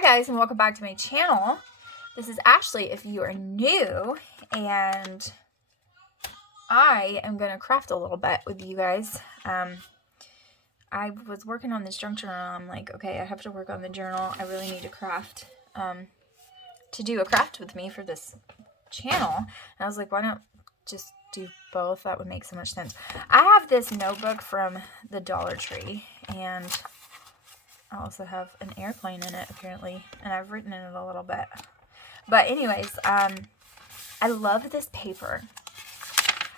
Hi guys, and welcome back to my channel. This is Ashley if you are new, and I am going to craft a little bit with you guys. I was working on this junk journal, and I'm like, okay, I have to work on the journal. I really need to craft, to do a craft with me for this channel. And I was like, why not just do both? That would make so much sense. I have this notebook from the Dollar Tree, and I also have an airplane in it, apparently, and I've written in it a little bit. But anyways, I love this paper.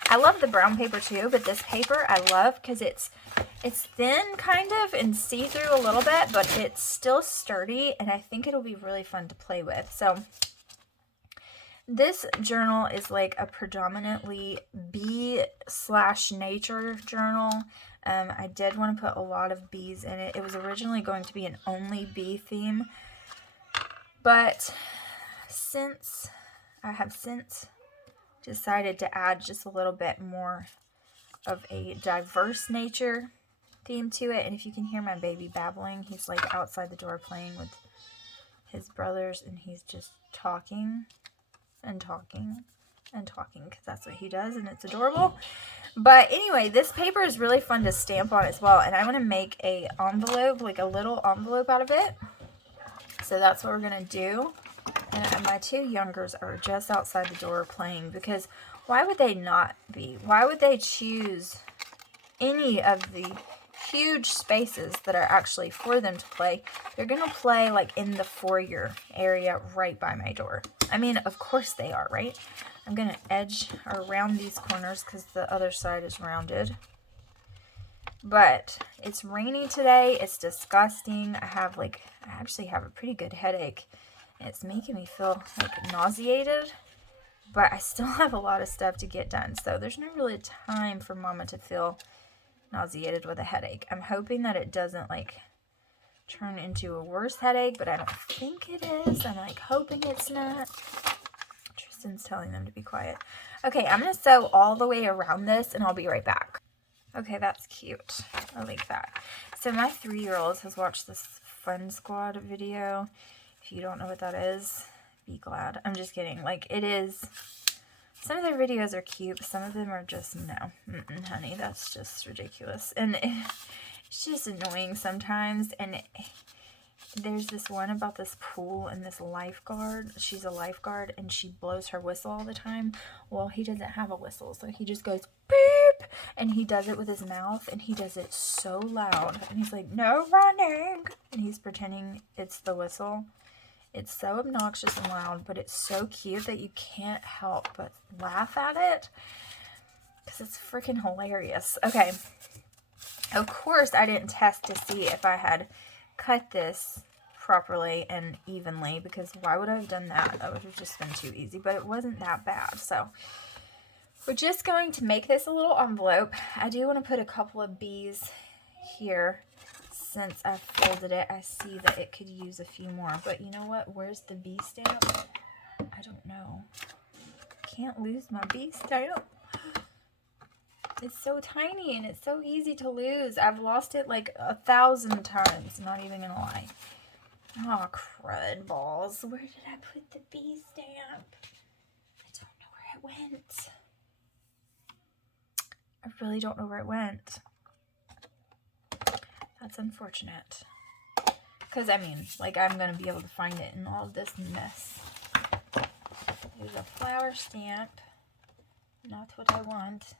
I love the brown paper too, but this paper I love because it's thin kind of and see-through a little bit, but it's still sturdy, and I think it'll be really fun to play with. So this journal is like a predominantly bee/nature journal. I did want to put a lot of bees in it. It was originally going to be an only bee theme, but I have since decided to add just a little bit more of a diverse nature theme to it. And if you can hear my baby babbling, he's like outside the door playing with his brothers, and he's just talking and talking and talking because that's what he does, and it's adorable. But anyway, this paper is really fun to stamp on as well, and I want to make a envelope, like a little envelope out of it. So that's what we're going to do. And my two youngers are just outside the door playing, because why would they not be? Why would they choose any of the huge spaces that are actually for them to play? They're going to play like in the foyer area right by my door. I mean, of course they are, right? I'm going to edge around these corners because the other side is rounded. But it's rainy today. It's disgusting. I actually have a pretty good headache. It's making me feel like nauseated, but I still have a lot of stuff to get done. So there's no really time for Mama to feel nauseated with a headache. I'm hoping that it doesn't like turn into a worse headache, but I don't think it is. I'm like hoping it's not. Tristan's telling them to be quiet. Okay, I'm going to sew all the way around this, and I'll be right back. Okay, that's cute. I like that. So my 3-year-old has watched this Fun Squad video. If you don't know what that is, be glad. I'm just kidding. Like, it is. Some of their videos are cute. Some of them are just, no. Honey, that's just ridiculous. And it's just annoying sometimes. And there's this one about this pool and this lifeguard. She's a lifeguard, and she blows her whistle all the time. Well, he doesn't have a whistle, so he just goes beep, and he does it with his mouth, and he does it so loud. And he's like, no running. And he's pretending it's the whistle. It's so obnoxious and loud, but it's so cute that you can't help but laugh at it because it's freaking hilarious. Okay. Of course, I didn't test to see if I had cut this properly and evenly, because why would I have done that? That would have just been too easy, but it wasn't that bad. So we're just going to make this a little envelope. I do want to put a couple of bees here. Since I folded it, I see that it could use a few more. But you know what? Where's the bee stamp? I don't know. Can't lose my bee stamp. It's so tiny and it's so easy to lose. I've lost it like 1,000 times. Not even gonna lie. Oh, crud balls. Where did I put the bee stamp? I don't know where it went. I really don't know where it went. That's unfortunate. Because, I mean, like, I'm going to be able to find it in all of this mess. There's a flower stamp. Not what I want.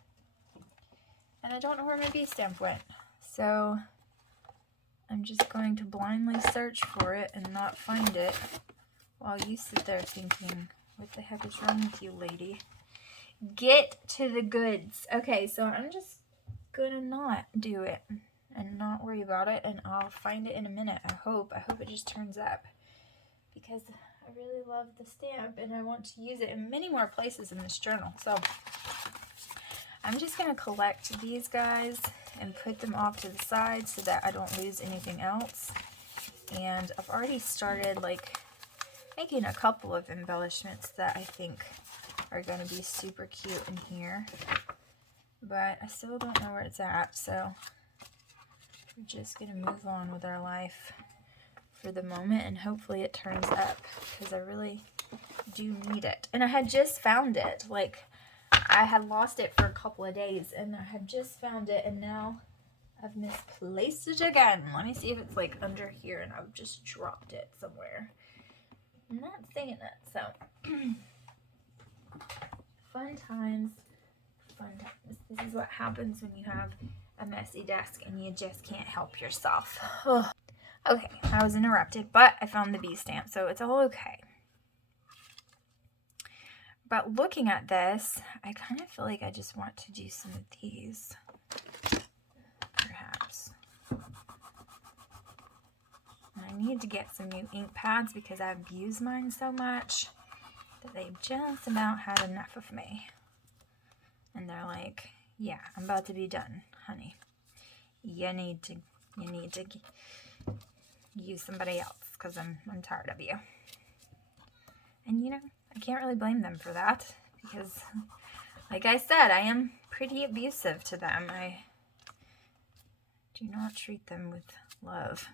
And I don't know where my bee stamp went. So, I'm just going to blindly search for it and not find it. While you sit there thinking, what the heck is wrong with you, lady? Get to the goods. Okay, so I'm just going to not do it. And not worry about it, and I'll find it in a minute. I hope it just turns up, because I really love the stamp and I want to use it in many more places in this journal. So I'm just going to collect these guys and put them off to the side so that I don't lose anything else. And I've already started like making a couple of embellishments that I think are going to be super cute in here, but I still don't know where it's at, so we're just going to move on with our life for the moment, and hopefully it turns up because I really do need it. And I had just found it. Like, I had lost it for a couple of days, and I had just found it, and now I've misplaced it again. Let me see if it's like under here and I've just dropped it somewhere. I'm not seeing it, so fun times, fun times. This is what happens when you have a messy desk and you just can't help yourself. Okay, I was interrupted, but I found the bee stamp, so it's all okay. But looking at this, I kind of feel like I just want to do some of these. Perhaps. I need to get some new ink pads because I've used mine so much that they've just about had enough of me. And they're like, yeah, I'm about to be done, honey. You need to use somebody else because I'm tired of you. And you know, I can't really blame them for that because, like I said, I am pretty abusive to them. I do not treat them with love.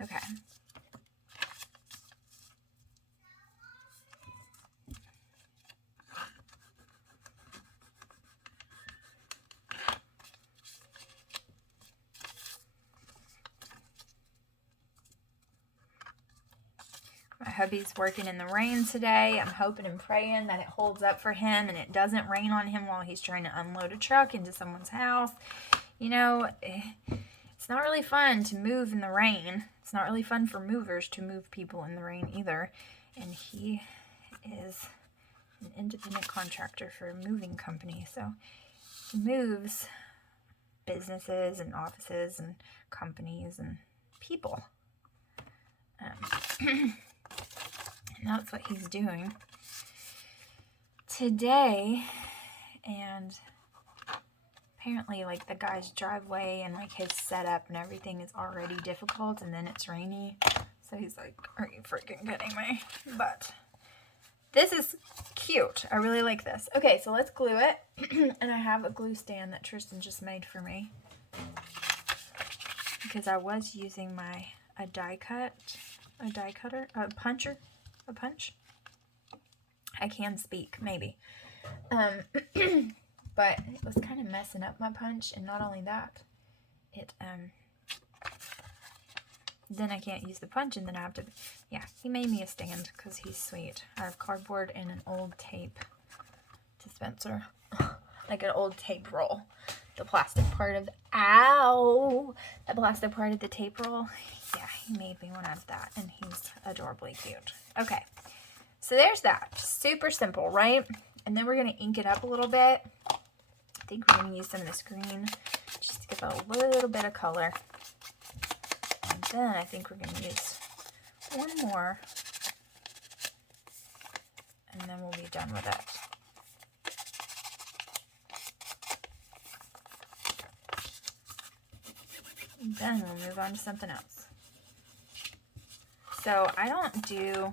Okay. My hubby's working in the rain today. I'm hoping and praying that it holds up for him and it doesn't rain on him while he's trying to unload a truck into someone's house. You know, it's not really fun to move in the rain. It's not really fun for movers to move people in the rain either. And he is an independent contractor for a moving company. So he moves businesses and offices and companies and people. And that's what he's doing today. And apparently, like, the guy's driveway and, like, his setup and everything is already difficult, and then it's rainy. So he's like, are you freaking kidding me? But this is cute. I really like this. Okay, so let's glue it. And I have a glue stand that Tristan just made for me because I was using a punch. I can speak, maybe. But it was kind of messing up my punch, and not only that, then I can't use the punch, and then I have to, yeah, he made me a stand because he's sweet. I have cardboard and an old tape dispenser, like an old tape roll. The plastic part of, the plastic part of the tape roll, yeah, he made me one out of that, and he's adorably cute. Okay, so there's that. Super simple, right? And then we're going to ink it up a little bit. I think we're going to use some of this green just to give it a little bit of color. And then I think we're going to use one more. And then we'll be done with it. And then we'll move on to something else. So I don't do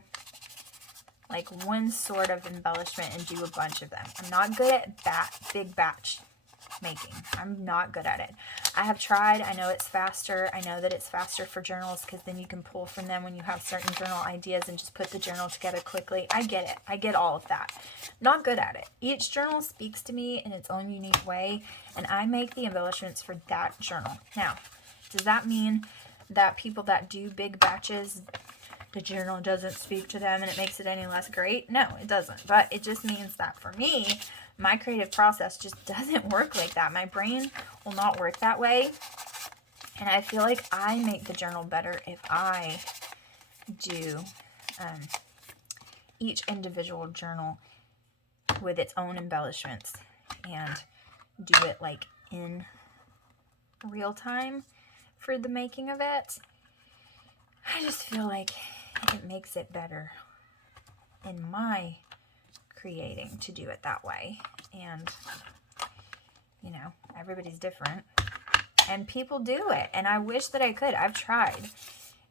like one sort of embellishment and do a bunch of them. I'm not good at big batch making. I'm not good at it. I have tried. I know it's faster. I know that it's faster for journals because then you can pull from them when you have certain journal ideas and just put the journal together quickly. I get it. I get all of that. Not good at it. Each journal speaks to me in its own unique way, and I make the embellishments for that journal. Now, does that mean that people that do big batches, the journal doesn't speak to them and it makes it any less great? No, it doesn't. But it just means that for me, my creative process just doesn't work like that. My brain will not work that way. And I feel like I make the journal better if I do each individual journal with its own embellishments and do it like in real time for the making of it. I just feel like it makes it better in my creating to do it that way. And you know, everybody's different and people do it, and I wish that I could. I've tried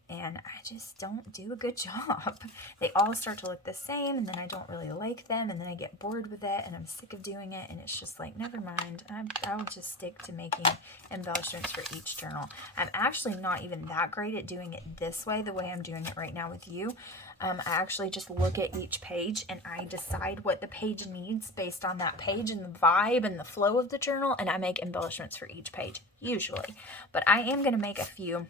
and I just don't do a good job. They all start to look the same, and then I don't really like them, and then I get bored with it, and I'm sick of doing it, and it's just like, never mind. I'll just stick to making embellishments for each journal. I'm actually not even that great at doing it this way, the way I'm doing it right now with you. I actually just look at each page, and I decide what the page needs based on that page and the vibe and the flow of the journal, and I make embellishments for each page, usually. But I am going to make a few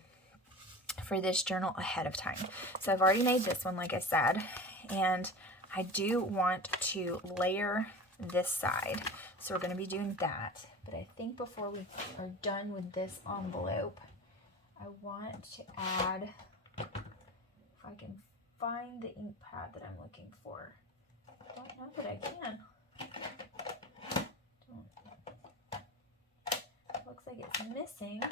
for this journal ahead of time. So I've already made this one, like I said, and I do want to layer this side. So we're going to be doing that. But I think before we are done with this envelope, I want to add, if I can find the ink pad that I'm looking for. I don't know that I can. Looks like it's missing,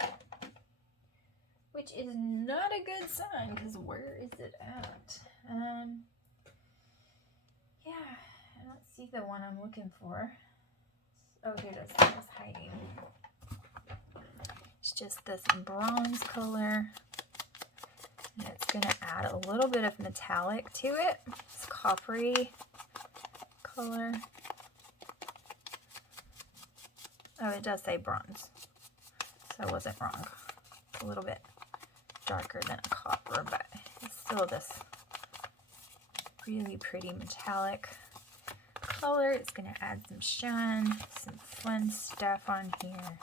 which is not a good sign, because where is it at? Yeah, I don't see the one I'm looking for. Oh, here it is. It's hiding. It's just this bronze color. And it's going to add a little bit of metallic to it. It's coppery color. Oh, it does say bronze, so I wasn't wrong. It's a little bit darker than a copper, but it's still this really pretty metallic color. It's going to add some shine, some fun stuff on here.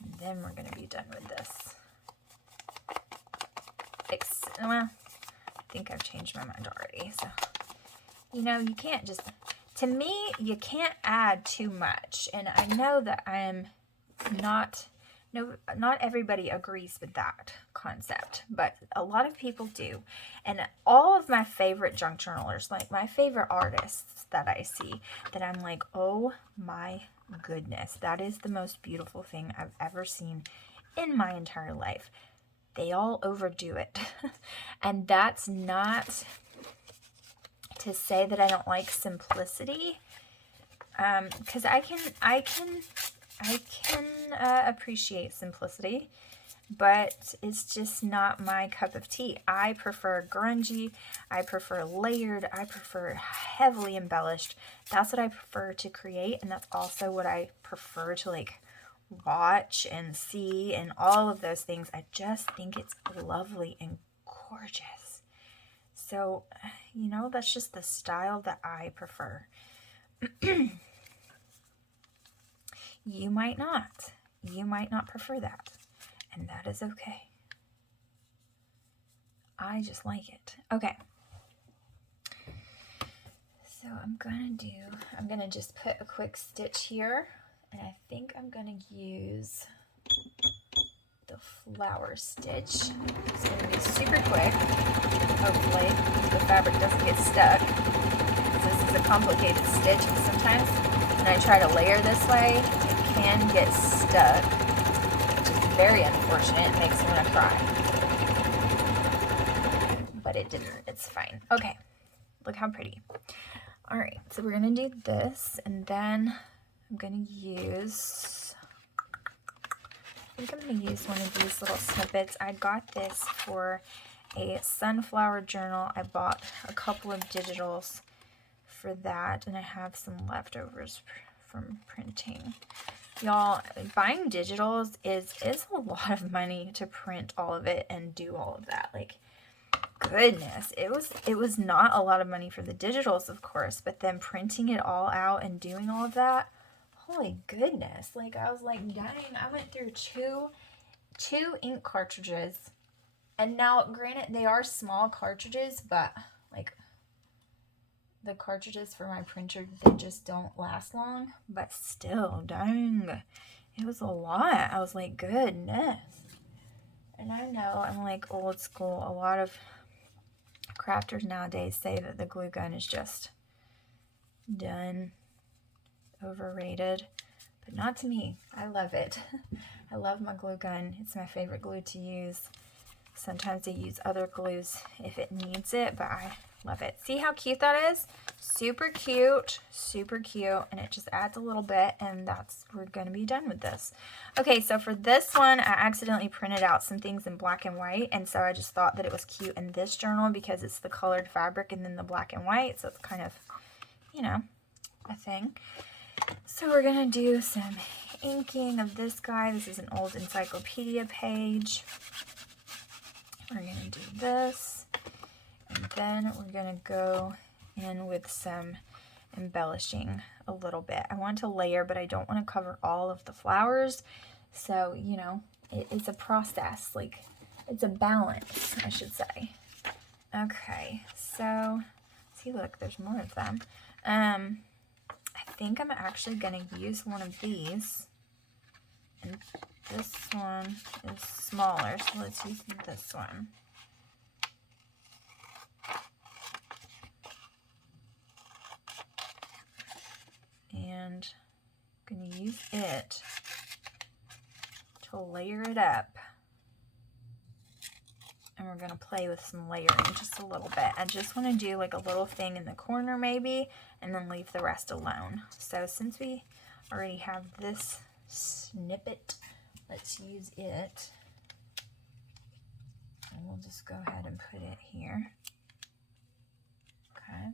And then we're going to be done with this. Well, I think I've changed my mind already. So, you know, you can't just, to me, you can't add too much. And I know that I'm not everybody agrees with that concept, but a lot of people do. And all of my favorite junk journalers, like my favorite artists that I see, that I'm like, oh my goodness, that is the most beautiful thing I've ever seen in my entire life. They all overdo it. And that's not to say that I don't like simplicity, because I can appreciate simplicity, but it's just not my cup of tea. I prefer grungy, I prefer layered, I prefer heavily embellished. That's what I prefer to create, and that's also what I prefer to like watch and see and all of those things. I just think it's lovely and gorgeous. So, you know, that's just the style that I prefer. You might not. You might not prefer that. And that is okay. I just like it. Okay. So I'm going to just put a quick stitch here. And I think I'm going to use the flower stitch. It's going to be super quick. Hopefully the fabric doesn't get stuck. This is a complicated stitch, and sometimes when I try to layer this way, it can get stuck, which is very unfortunate. It makes me want to cry. But it didn't. It's fine. Okay. Look how pretty. All right. So we're going to do this, and then I'm going to use, I think I'm going to use one of these little snippets. I got this for a sunflower journal. I bought a couple of digitals for that, and I have some leftovers from printing. Y'all, buying digitals is a lot of money to print all of it and do all of that. Like, goodness, it was not a lot of money for the digitals, of course, but then printing it all out and doing all of that, holy goodness. Like, I was like, dang, I went through two ink cartridges, and now granted they are small cartridges, but like the cartridges for my printer, they just don't last long. But still, dang, it was a lot. I was like, goodness. And I know I'm like old school. A lot of crafters nowadays say that the glue gun is just done, overrated, but not to me. I love it. I love my glue gun. It's my favorite glue to use. Sometimes I use other glues if it needs it, but Love it. See how cute that is? Super cute, and it just adds a little bit, and we're gonna be done with this. Okay, so for this one, I accidentally printed out some things in black and white, and so I just thought that it was cute in this journal because it's the colored fabric and then the black and white, so it's kind of, you know, a thing. So we're gonna do some inking of this guy. This is an old encyclopedia page. We're gonna do this, and then we're gonna go in with some embellishing a little bit. I want to layer, but I don't want to cover all of the flowers. So, you know, it's a process, like it's a balance, I should say. Okay, so see, look, there's more of them. I think I'm actually gonna use one of these, and this one is smaller, so let's use this one. And I'm going to use it to layer it up. And we're going to play with some layering just a little bit. I just want to do like a little thing in the corner maybe, and then leave the rest alone. So since we already have this snippet, let's use it. And we'll just go ahead and put it here. Okay.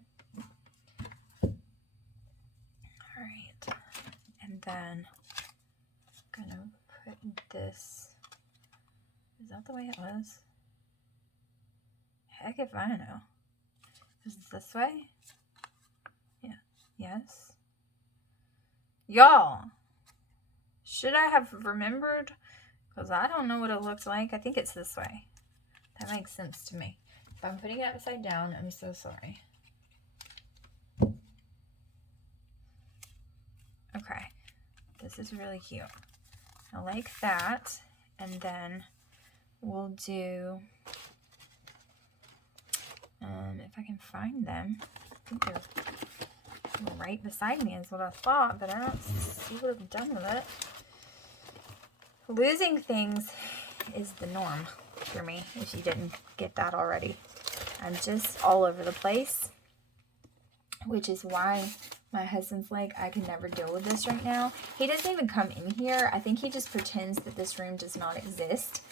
Alright, and then I'm gonna put this, is that the way it was? Heck if I know. Is it this way? Yeah, yes. Y'all, should I have remembered? Because I don't know what it looks like. I think it's this way. That makes sense to me. If I'm putting it upside down, I'm so sorry. Okay, this is really cute. I like that. And then we'll do, if I can find them, I think they're right beside me is what I thought, but I don't see what I've done with it. Losing things is the norm for me, if you didn't get that already. I'm just all over the place, which is why my husband's like, I can never deal with this right now. He doesn't even come in here. I think he just pretends that this room does not exist.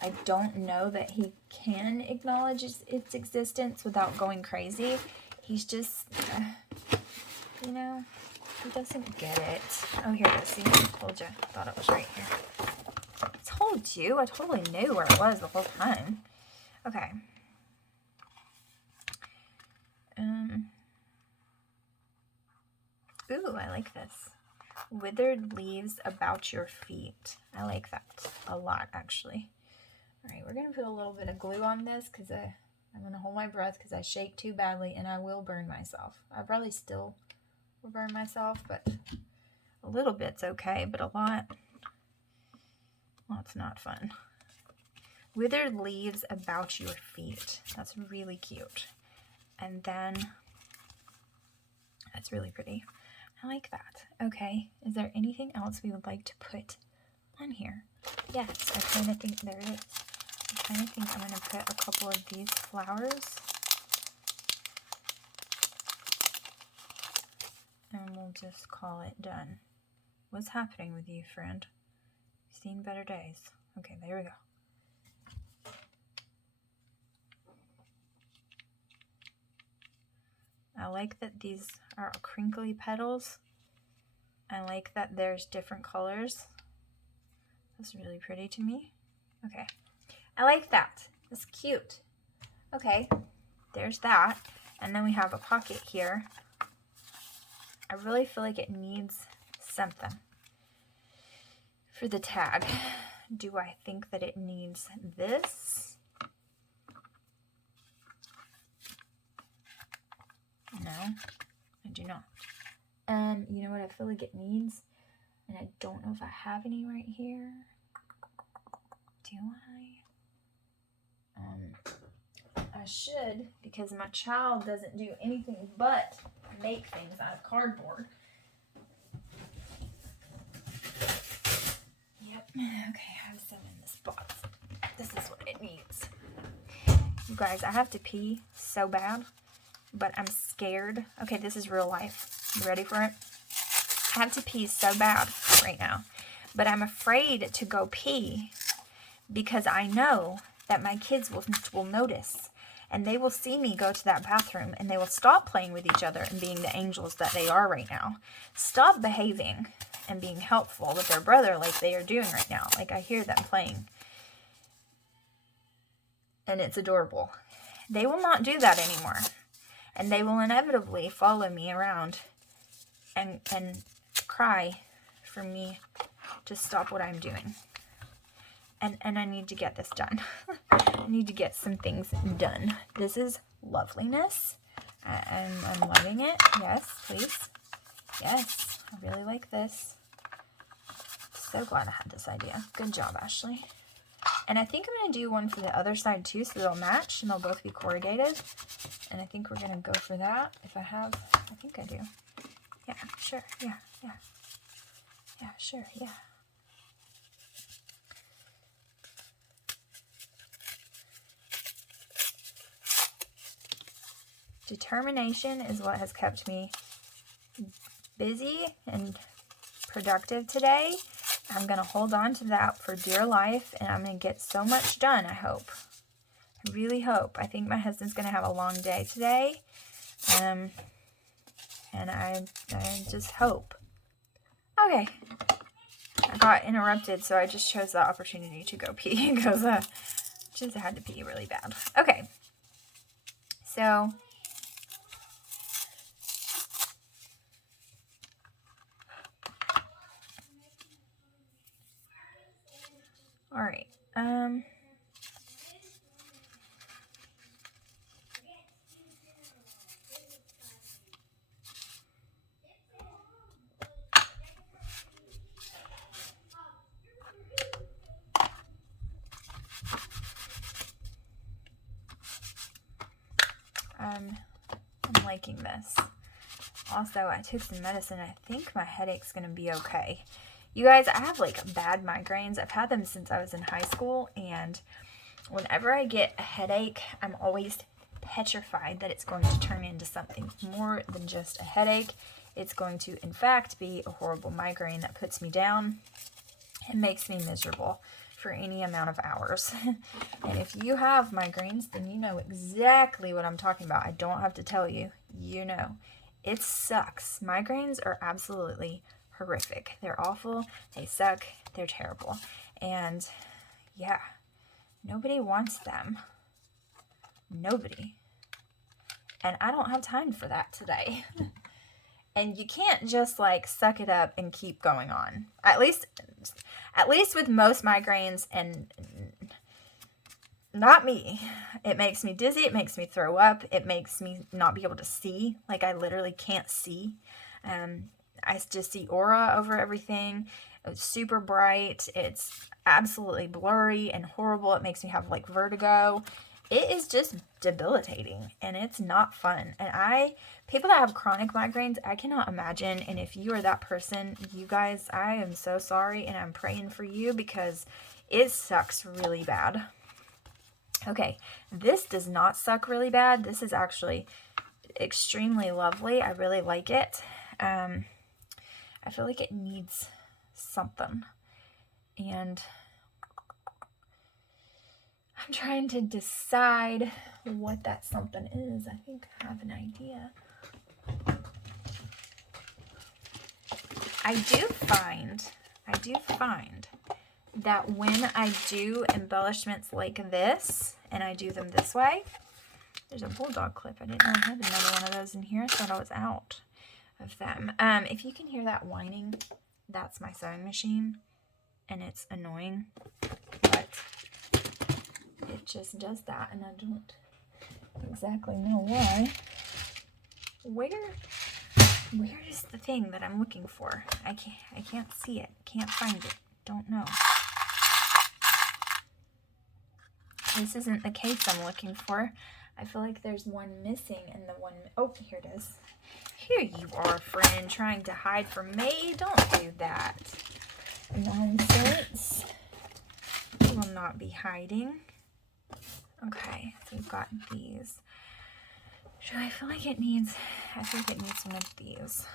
I don't know that he can acknowledge its existence without going crazy. He's just, you know, he doesn't get it. Oh, here it is. See, I told you. I thought it was right here. I told you. I totally knew where it was the whole time. Okay. Ooh, I like this. Withered leaves about your feet. I like that a lot, actually. All right, we're going to put a little bit of glue on this because I'm going to hold my breath because I shake too badly and I will burn myself. I probably still will burn myself, but a little bit's okay, but a lot's not fun. Withered leaves about your feet. That's really cute. And then, that's really pretty. I like that. Okay, is there anything else we would like to put on here? Yes, I kind of think there is. I kind of think I'm going to put a couple of these flowers. And we'll just call it done. What's happening with you, friend? You've seen better days. Okay, there we go. I like that these are crinkly petals. I like that there's different colors. That's really pretty to me. Okay, I like that. It's cute. Okay, there's that. And then we have a pocket here. I really feel like it needs something for the tag. Do I think that it needs this? No, I do not. You know what I feel like it needs? And I don't know if I have any right here. Do I? I should, because my child doesn't do anything but make things out of cardboard. Yep. Okay, I have some in this box. This is what it needs. You guys, I have to pee so bad. but I'm scared. Okay, this is real life. You ready for it? I have to pee so bad right now, but I'm afraid to go pee because I know that my kids will notice, and they will see me go to that bathroom, and they will stop playing with each other and being the angels that they are right now. Stop behaving and being helpful with their brother like they are doing right now. Like, I hear them playing, and it's adorable. They will not do that anymore, and they will inevitably follow me around and cry for me to stop what I'm doing. And I need to get this done. I need to get some things done. This is loveliness. I'm loving it. Yes, please. Yes, I really like this. So glad I had this idea. Good job, Ashley. And I think I'm going to do one for the other side too, so they'll match and they'll both be corrugated. And I think we're going to go for that. If I have, I think I do. Yeah, sure, yeah. Yeah, sure, yeah. Determination is what has kept me busy and productive today. I'm going to hold on to that for dear life, and I'm going to get so much done, I hope. I really hope. I think my husband's going to have a long day today, and I just hope. Okay. I got interrupted, so I just chose the opportunity to go pee because I just had to pee really bad. Okay. So all right. I'm liking this. Also, I took some medicine. I think my headache's going to be okay. You guys, I have like bad migraines. I've had them since I was in high school, and whenever I get a headache, I'm always petrified that it's going to turn into something more than just a headache. It's going to, in fact, be a horrible migraine that puts me down and makes me miserable for any amount of hours. And if you have migraines, then you know exactly what I'm talking about. I don't have to tell you. You know. It sucks. Migraines are absolutely horrific. They're awful. They suck. They're terrible. And yeah, nobody wants them. Nobody. And I don't have time for that today. And you can't just like suck it up and keep going on. At least with most migraines, and not me. It makes me dizzy. It makes me throw up. It makes me not be able to see. Like, I literally can't see. I just see aura over everything. It's super bright. It's absolutely blurry and horrible. It makes me have like vertigo. It is just debilitating, and it's not fun. And people that have chronic migraines, I cannot imagine. And if you are that person, you guys, I am so sorry, and I'm praying for you because it sucks really bad. Okay, this does not suck really bad. This is actually extremely lovely. I really like it. I feel like it needs something. And I'm trying to decide what that something is. I think I have an idea. I do find that when I do embellishments like this, and I do them this way, there's a bulldog clip. I didn't know I had another one of those in here. I thought I was out of them. If you can hear that whining, that's my sewing machine, and it's annoying, but it just does that, and I don't exactly know why. Where is the thing that I'm looking for? I can't see it. Can't find it. Don't know. This isn't the case I'm looking for. I feel like there's one missing, and the one... Oh, here it is. Here you are, friend, trying to hide from me. Don't do that. Nonsense. You will not be hiding. Okay, so we've got these Do I feel like it needs, I feel like it needs one of these.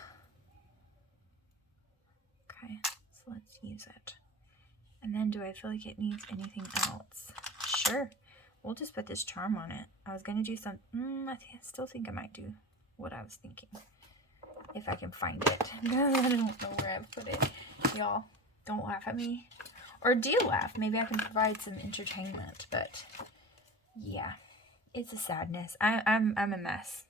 Okay, so let's use it. And then do I feel like it needs anything else? Sure. We'll just put this charm on it. I was going to do some, I still think I might do what I was thinking. If I can find it. I don't know where I've put it. Y'all, don't laugh at me. Or do laugh. Maybe I can provide some entertainment. But, yeah. It's a sadness. I'm a mess.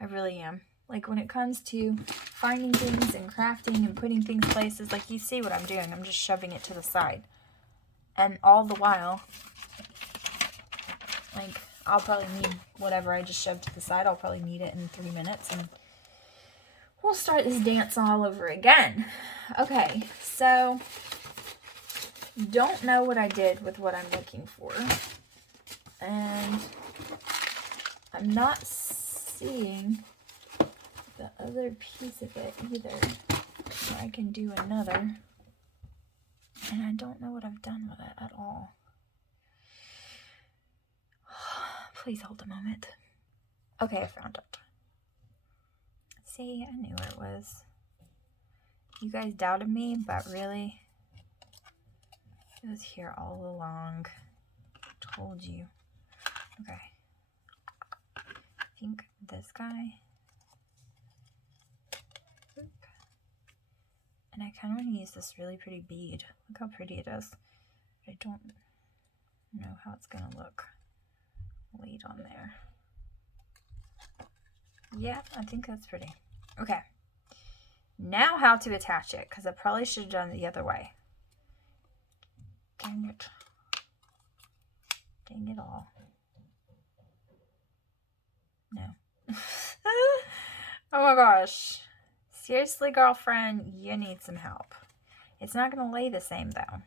I really am. Like, when it comes to finding things and crafting and putting things places, like, you see what I'm doing. I'm just shoving it to the side. And all the while, like, I'll probably need whatever I just shoved to the side. I'll probably need it in 3 minutes, and we'll start this dance all over again. Okay, so don't know what I did with what I'm looking for. And I'm not seeing the other piece of it either. So I can do another. And I don't know what I've done with it at all. Please hold a moment. Okay, I found it. See, I knew where it was. You guys doubted me, but really, it was here all along. Told you. Okay. I think this guy. Oop. And I kind of want to use this really pretty bead. Look how pretty it is. But I don't know how it's going to look laid on there. Yeah, I think that's pretty. Okay. Now how to attach it, because I probably should have done it the other way. Dang it. Dang it all. No. Oh my gosh. Seriously, girlfriend, you need some help. It's not going to lay the same, though.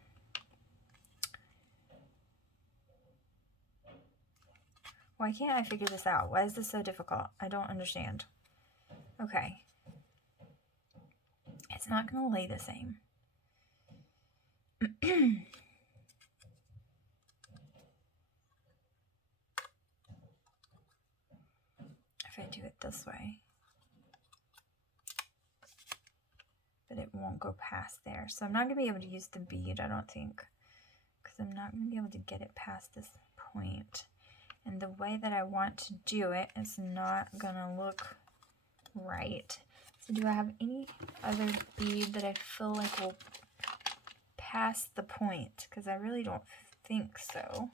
Why can't I figure this out? Why is this so difficult? I don't understand. Okay. It's not going to lay the same. If I do it this way. But it won't go past there. So I'm not going to be able to use the bead, I don't think. Because I'm not going to be able to get it past this point. And the way that I want to do it is not going to look right. So do I have any other bead that I feel like will pass the point? Because I really don't think so.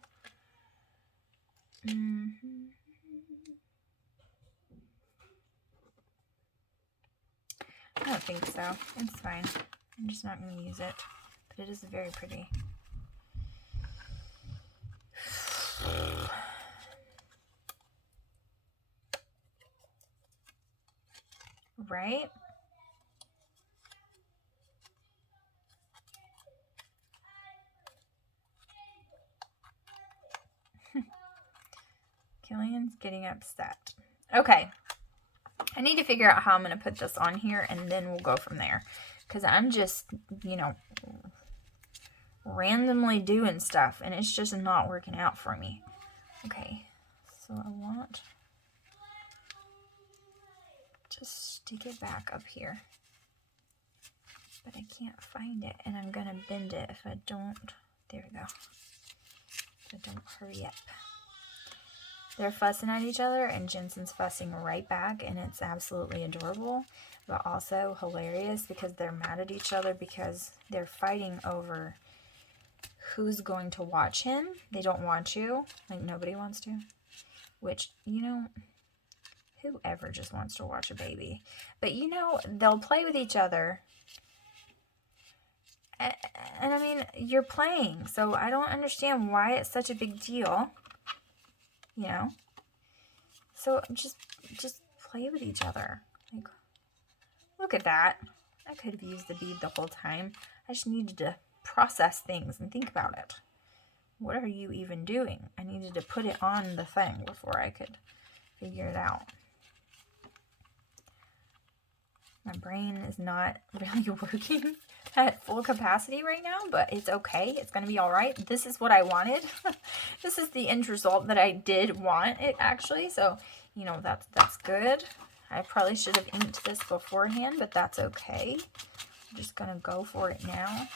I don't think so. It's fine. I'm just not going to use it. But it is very pretty. Right? Killian's getting upset. Okay. I need to figure out how I'm going to put this on here, and then we'll go from there. Because I'm just, randomly doing stuff, and it's just not working out for me. Okay. So I want to stick it back up here. But I can't find it, and I'm going to bend it if I don't. There we go. If I don't hurry up. They're fussing at each other, and Jensen's fussing right back, and it's absolutely adorable, but also hilarious because they're mad at each other because they're fighting over who's going to watch him. They don't want to. Like, nobody wants to. Which, whoever just wants to watch a baby. But, they'll play with each other. And I mean, you're playing, so I don't understand why it's such a big deal. So just play with each other. Like, look at that. I could have used the bead the whole time. I just needed to process things and think about it. What are you even doing? I needed to put it on the thing before I could figure it out. My brain is not really working at full capacity right now, but it's okay. It's going to be all right. This is what I wanted. This is the end result that I did want it, actually. So, you know, that's good. I probably should have inked this beforehand, but that's okay. I'm just gonna go for it now.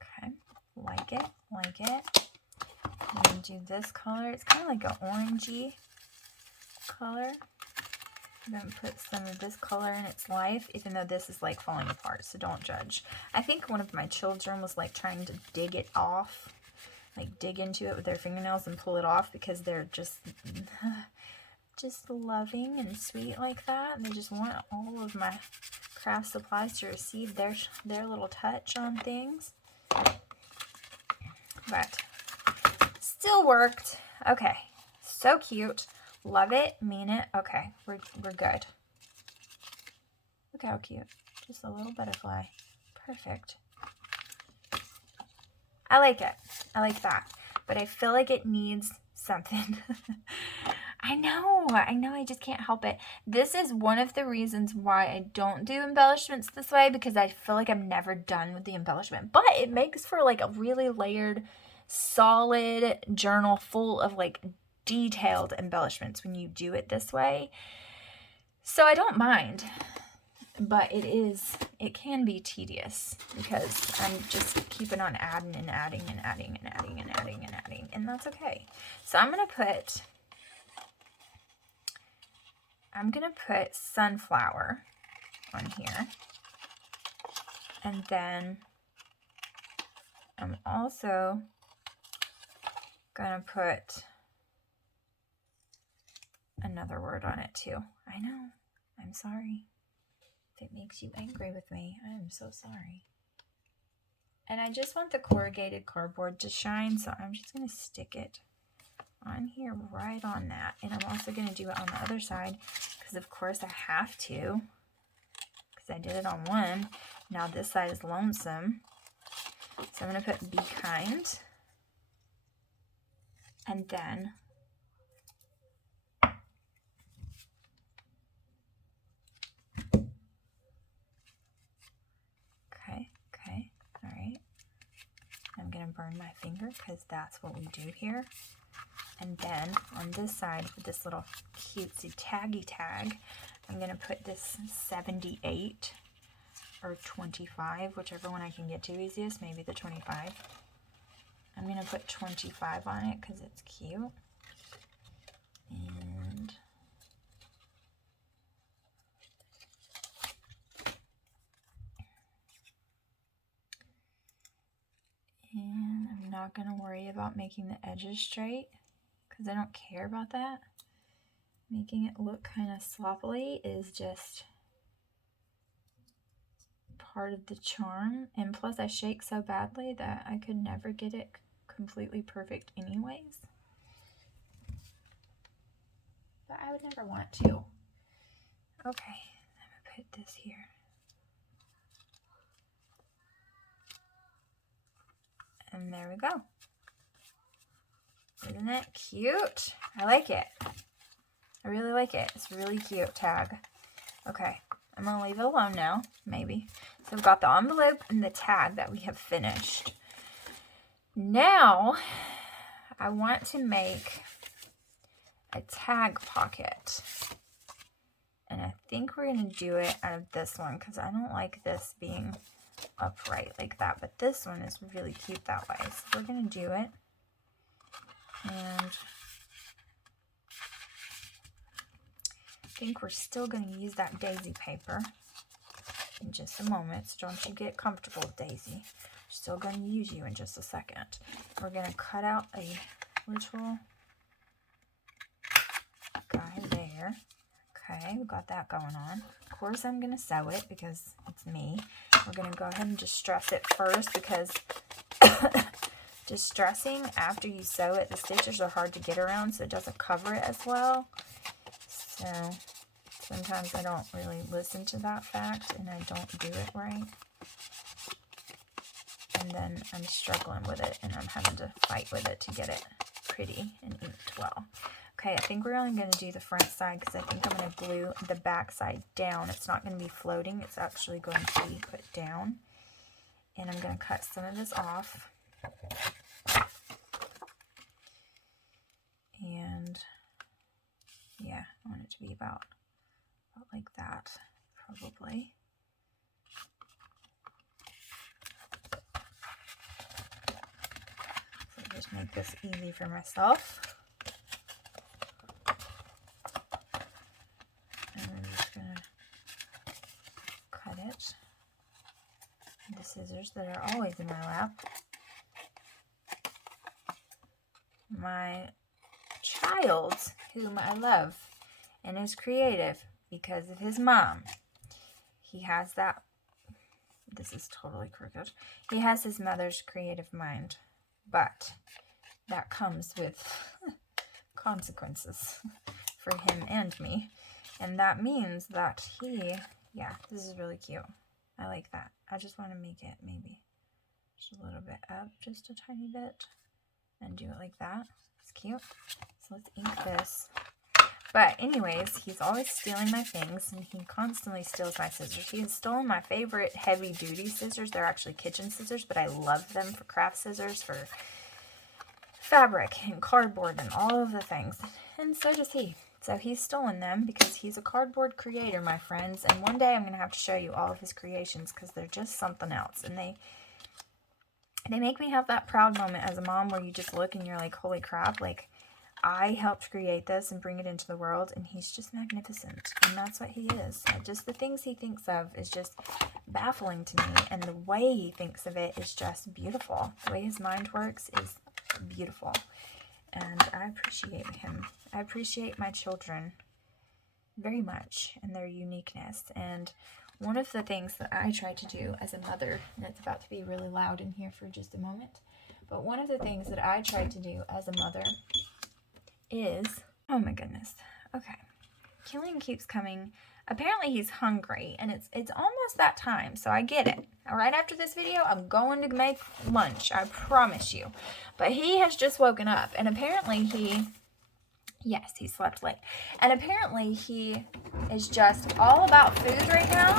Okay, like it, like it. I'm gonna do this color. It's kind of like an orangey color. I'm gonna put some of this color in its life, even though this is like falling apart, so don't judge. I think one of my children was like trying to dig it off, like dig into it with their fingernails and pull it off, because they're just loving and sweet like that, and they just want all of my craft supplies to receive their little touch on things. But still worked. Okay, so cute. Love it, mean it. Okay, we're good. Look how cute. Just a little butterfly. Perfect. I like it. I like that. But I feel like it needs something. I know, I just can't help it. This is one of the reasons why I don't do embellishments this way, because I feel like I'm never done with the embellishment. But it makes for like a really layered, solid journal full of like detailed embellishments when you do it this way. So I don't mind, but it can be tedious because I'm just keeping on adding and adding and adding and adding and adding and adding, and that's okay. So I'm gonna put sunflower on here, and then I'm also gonna put another word on it too. I know, I'm sorry. If it makes you angry with me, I am so sorry. And I just want the corrugated cardboard to shine, so I'm just gonna stick it on here, right on that. And I'm also gonna do it on the other side, because of course I have to, because I did it on one. Now this side is lonesome. So I'm gonna put be kind. And then okay, all right. I'm gonna burn my finger because that's what we do here. And then on this side with this little cutesy taggy tag, I'm gonna put this 78 or 25, whichever one I can get to easiest, maybe the 25. I'm gonna put 25 on it because it's cute. And I'm not going to worry about making the edges straight because I don't care about that. Making it look kind of sloppily is just part of the charm. And plus I shake so badly that I could never get it completely perfect anyways. But I would never want to. Okay, I'm going to put this here. And there we go. Isn't it cute? I like it. I really like it. It's a really cute tag. Okay, I'm going to leave it alone now, maybe. So we've got the envelope and the tag that we have finished. Now, I want to make a tag pocket. And I think we're going to do it out of this one because I don't like this being upright like that, but this one is really cute that way. So we're going to do it. And I think we're still going to use that daisy paper in just a moment. So don't you get comfortable with Daisy. We're still going to use you in just a second. We're going to cut out a little guy there. Okay, we've got that going on. Of course, I'm going to sew it because it's me. We're going to go ahead and distress it first because distressing after you sew it, the stitches are hard to get around, so it doesn't cover it as well. So sometimes I don't really listen to that fact and I don't do it right. And then I'm struggling with it and I'm having to fight with it to get it pretty and inked well. Okay, I think we're only going to do the front side because I think I'm going to glue the back side down. It's not going to be floating. It's actually going to be put down. And I'm going to cut some of this off. And yeah, I want it to be about like that, probably. So just make this easy for myself. And I'm just going to cut it. The scissors that are always in my lap. My child, whom I love and is creative because of his mom. He has that. This is totally crooked. He has his mother's creative mind, but that comes with consequences for him and me. And that means that yeah, this is really cute. I like that. I just want to make it maybe just a little bit up, just a tiny bit, and do it like that. It's cute. So let's ink this. But anyways, he's always stealing my things, and he constantly steals my scissors. He has stolen my favorite heavy-duty scissors. They're actually kitchen scissors, but I love them for craft scissors, for fabric and cardboard and all of the things. And so does he. So he's stolen them because he's a cardboard creator, my friends. And one day I'm going to have to show you all of his creations because they're just something else. And they make me have that proud moment as a mom where you just look and you're like, holy crap, like, I helped create this and bring it into the world, and he's just magnificent, and that's what he is. Just the things he thinks of is just baffling to me, and the way he thinks of it is just beautiful. The way his mind works is beautiful, and I appreciate him. I appreciate my children very much and their uniqueness, and one of the things that I try to do as a mother, and it's about to be really loud in here for just a moment, but one of the things that I try to do as a mother is, oh my goodness, okay, Killian keeps coming. Apparently he's hungry, and it's almost that time, so I get it. Right after this video, I'm going to make lunch, I promise you. But he has just woken up, and apparently yes, he slept late. And apparently he is just all about food right now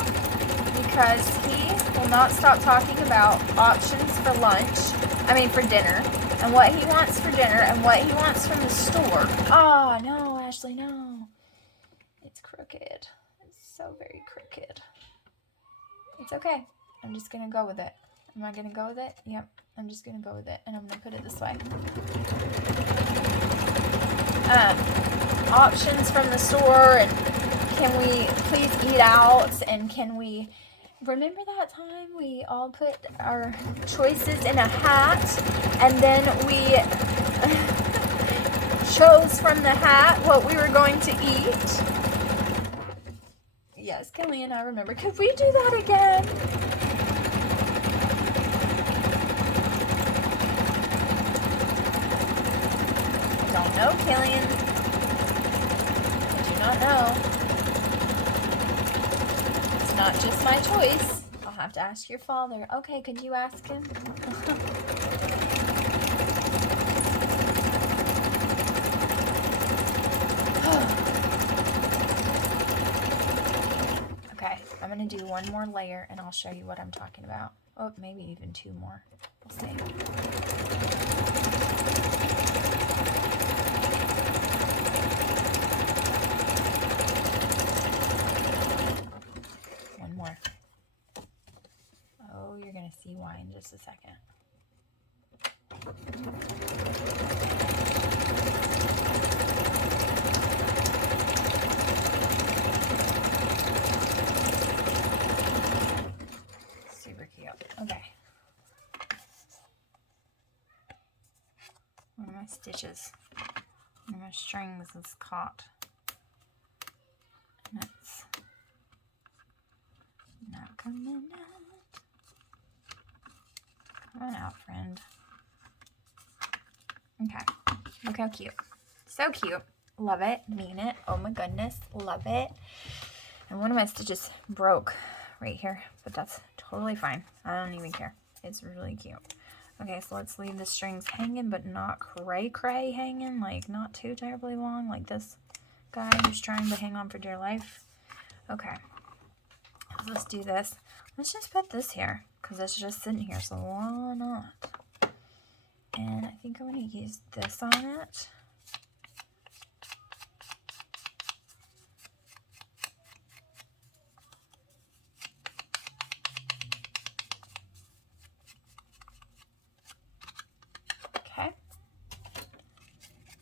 because he will not stop talking about options for for dinner. And what he wants for dinner and what he wants from the store. Oh, no, Ashley, no. It's crooked. It's so very crooked. It's okay. I'm just going to go with it. Am I going to go with it? Yep. I'm just going to go with it. And I'm going to put it this way. Options from the store. And can we please eat out? And can we... Remember that time we all put our choices in a hat and then we chose from the hat what we were going to eat? Yes, Kelly and I remember. Could we do that again? I don't know, Killian. I do not know. Not just my choice. I'll have to ask your father. Okay, could you ask him? Okay, I'm going to do one more layer and I'll show you what I'm talking about. Oh, maybe even two more. We'll see. More. Oh, you're going to see why in just a second. Super cute. Okay. One of my stitches, one of my strings is caught. And it's not coming out. Come on out, friend. Okay. Look how cute. So cute. Love it. Mean it. Oh my goodness. Love it. And one of my stitches broke right here, but that's totally fine. I don't even care. It's really cute. Okay, so let's leave the strings hanging, but not cray hanging, like not too terribly long, like this guy who's trying to hang on for dear life. Okay, let's do this. Let's just put this here, because it's just sitting here, so why not? And I think I'm going to use this on it. Okay.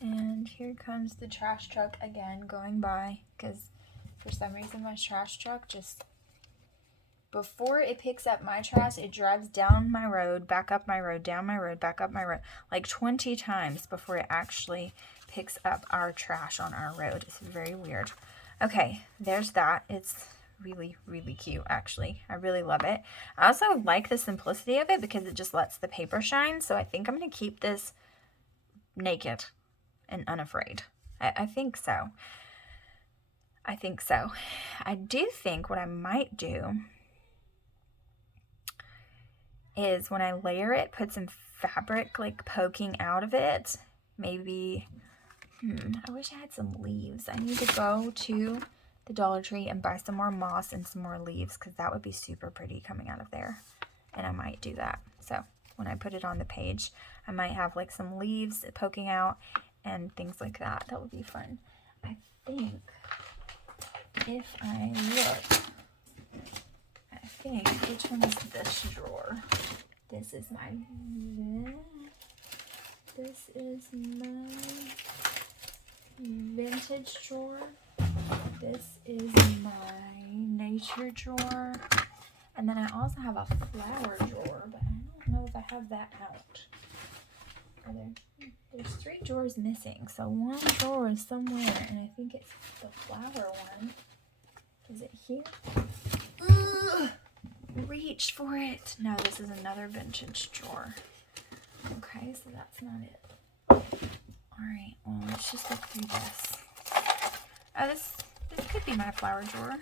And here comes the trash truck again going by, because for some reason my trash truck just, before it picks up my trash, it drives down my road, back up my road, down my road, back up my road, like 20 times before it actually picks up our trash on our road. It's very weird. Okay, there's that. It's really, really cute, actually. I really love it. I also like the simplicity of it because it just lets the paper shine, so I think I'm going to keep this naked and unafraid. I think so. I think so. I do think what I might do is when I layer it, put some fabric like poking out of it. Maybe, I wish I had some leaves. I need to go to the Dollar Tree and buy some more moss and some more leaves, because that would be super pretty coming out of there. And I might do that. So when I put it on the page, I might have like some leaves poking out and things like that. That would be fun. I think if I look, which one is this drawer? This is my vintage drawer. This is my nature drawer. And then I also have a flower drawer, but I don't know if I have that out. There's 3 drawers missing, so one drawer is somewhere, and I think it's the flower one. Is it here? Ugh, reach for it. No, this is another vintage drawer. Okay, so that's not it. Alright, well, let's just look through this. Oh, this could be my flower drawer.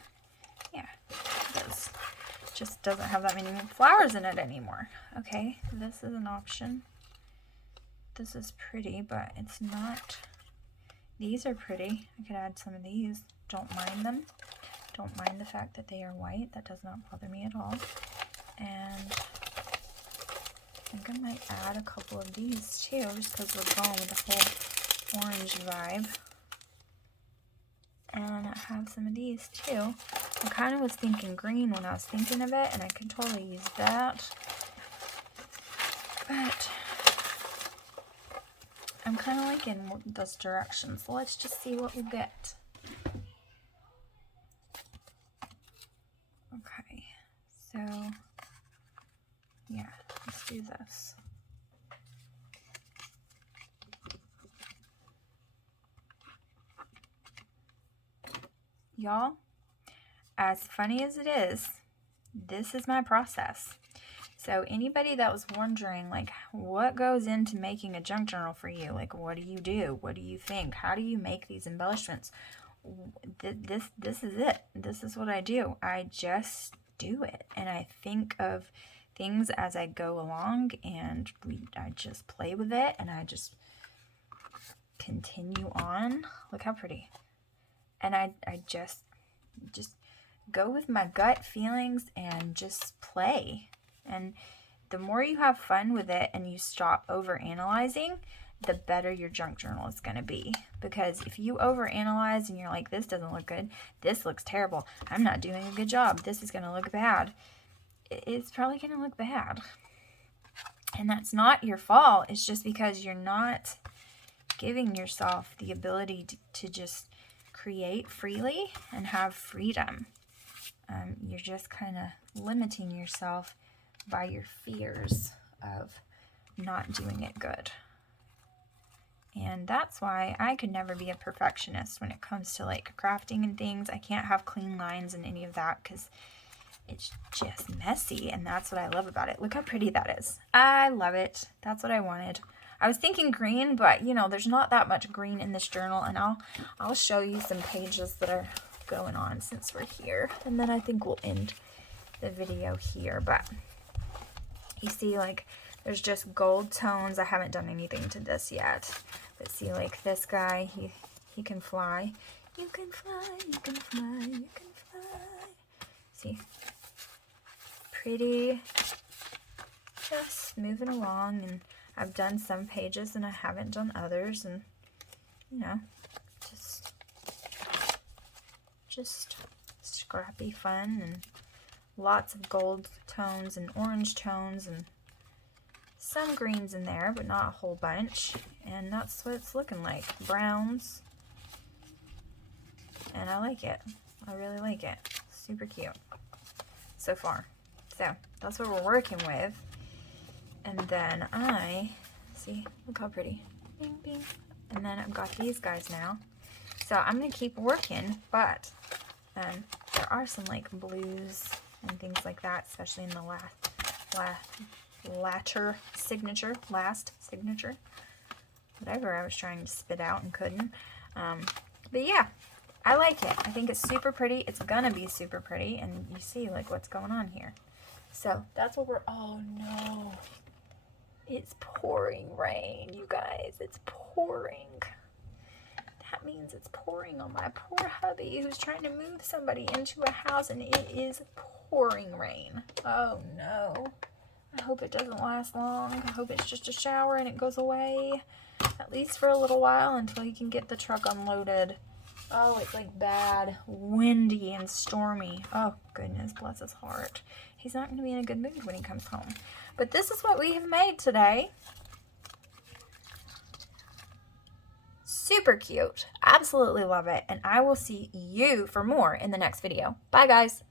Yeah, it does. Just doesn't have that many flowers in it anymore. Okay, this is an option. This is pretty, but it's not. These are pretty. I could add some of these. Don't mind them. Don't mind the fact that they are white. That does not bother me at all. And I think I might add a couple of these too, just because we're going with the whole orange vibe. And I have some of these too. I kind of was thinking green when I was thinking of it, and I could totally use that. But I'm kind of liking this direction, so let's just see what we'll get. Okay, so yeah, let's do this. Y'all, as funny as it is, this is my process. So anybody that was wondering, like, what goes into making a junk journal for you? Like, what do you do? What do you think? How do you make these embellishments? This is it. This is what I do. I just do it. And I think of things as I go along, and I just play with it, and I just continue on. Look how pretty. And I just go with my gut feelings and just play. And the more you have fun with it and you stop overanalyzing, the better your junk journal is going to be. Because if you overanalyze and you're like, this doesn't look good, this looks terrible, I'm not doing a good job, this is going to look bad, it's probably going to look bad. And that's not your fault. It's just because you're not giving yourself the ability to just create freely and have freedom. You're just kind of limiting yourself by your fears of not doing it good. And that's why I could never be a perfectionist when it comes to like crafting and things. I can't have clean lines and any of that because it's just messy, and that's what I love about it. Look how pretty that is. I love it. That's what I wanted. I was thinking green, but you know, there's not that much green in this journal, and I'll show you some pages that are going on since we're here, and then I think we'll end the video here. But you see, like, There's just gold tones. I haven't done anything to this yet. But see, like this guy, he can fly. You can fly, you can fly, you can fly. See? Pretty. Just moving along, and I've done some pages and I haven't done others, and you know, just scrappy fun, and lots of gold tones and orange tones and some greens in there, but not a whole bunch. And that's what it's looking like. Browns. And I like it. I really like it. Super cute so far. So that's what we're working with. And then see, look how pretty. Bing, bing. And then I've got these guys now. So I'm going to keep working, but there are some like blues and things like that, especially in the last signature, whatever I was trying to spit out and couldn't. But yeah, I like it. I think it's super pretty. It's gonna be super pretty, and you see like what's going on here. So that's what we're, oh no, it's pouring rain, you guys. It's pouring. That means it's pouring on my poor hubby who's trying to move somebody into a house, and it is pouring rain. Oh no. I hope it doesn't last long. I hope it's just a shower and it goes away, at least for a little while, until he can get the truck unloaded. Oh, it's like bad, windy and stormy. Oh goodness, bless his heart. He's not going to be in a good mood when he comes home. But this is what we have made today. Super cute. Absolutely love it. And I will see you for more in the next video. Bye, guys.